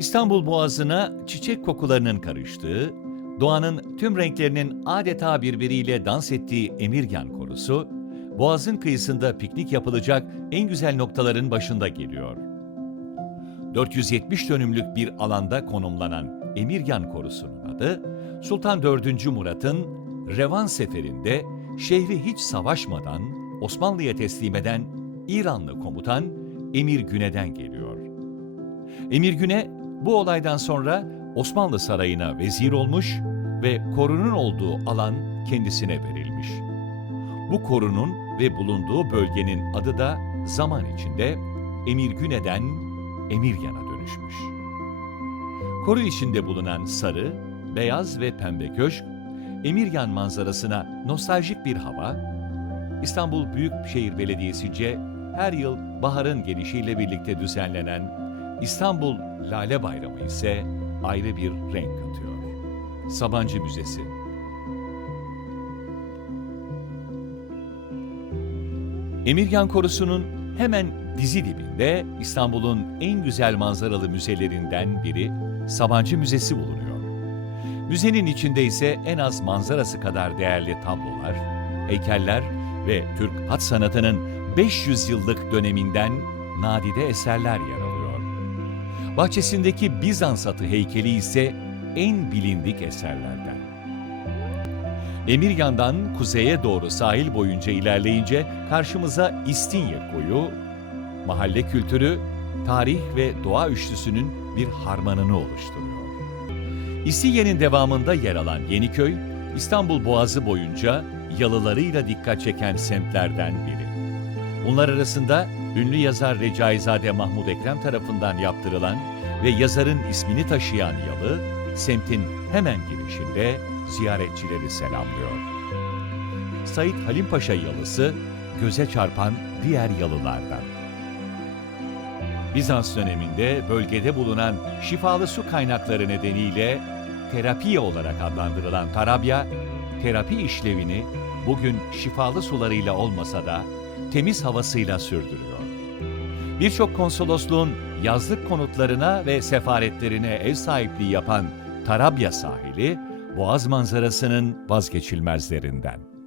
İstanbul Boğazı'na çiçek kokularının karıştığı, doğanın tüm renklerinin adeta birbiriyle dans ettiği Emirgan Korusu, Boğaz'ın kıyısında piknik yapılacak en güzel noktaların başında geliyor. 470 dönümlük bir alanda konumlanan Emirgan Korusu'nun adı, Sultan 4. Murat'ın Revan seferinde şehri hiç savaşmadan Osmanlı'ya teslim eden İranlı komutan Emir Güne'den geliyor. Emir Güne bu olaydan sonra Osmanlı sarayına vezir olmuş ve korunun olduğu alan kendisine verilmiş. Bu korunun ve bulunduğu bölgenin adı da zaman içinde Emir Güne'den Emirgan'a dönüşmüş. Koru içinde bulunan sarı, beyaz ve pembe köşk, Emirgan manzarasına nostaljik bir hava, İstanbul Büyükşehir Belediyesi'nce her yıl baharın gelişiyle birlikte düzenlenen İstanbul Lale Bayramı ise ayrı bir renk katıyor. Sabancı Müzesi Emirgan Korusu'nun hemen dizi dibinde İstanbul'un en güzel manzaralı müzelerinden biri Sabancı Müzesi bulunuyor. Müzenin içinde ise en az manzarası kadar değerli tablolar, heykeller ve Türk hat sanatının 500 yıllık döneminden nadide eserler yer alıyor. Bahçesindeki Bizans atı heykeli ise en bilindik eserlerden. Emirgan'dan kuzeye doğru sahil boyunca ilerleyince karşımıza İstinye koyu, mahalle kültürü, tarih ve doğa üçlüsünün bir harmanını oluşturuyor. İstinye'nin devamında yer alan Yeniköy, İstanbul Boğazı boyunca yalılarıyla dikkat çeken semtlerden biri. Bunlar arasında ünlü yazar Recaizade Mahmud Ekrem tarafından yaptırılan ve yazarın ismini taşıyan yalı, semtin hemen girişinde ziyaretçileri selamlıyor. Said Halim Paşa yalısı göze çarpan diğer yalılardan. Bizans döneminde bölgede bulunan şifalı su kaynakları nedeniyle terapiye olarak adlandırılan Tarabya, terapi işlevini bugün şifalı sularıyla olmasa da temiz havasıyla sürdürüyor. Birçok konsolosluğun yazlık konutlarına ve sefaretlerine ev sahipliği yapan Tarabya sahili, Boğaz manzarasının vazgeçilmezlerinden.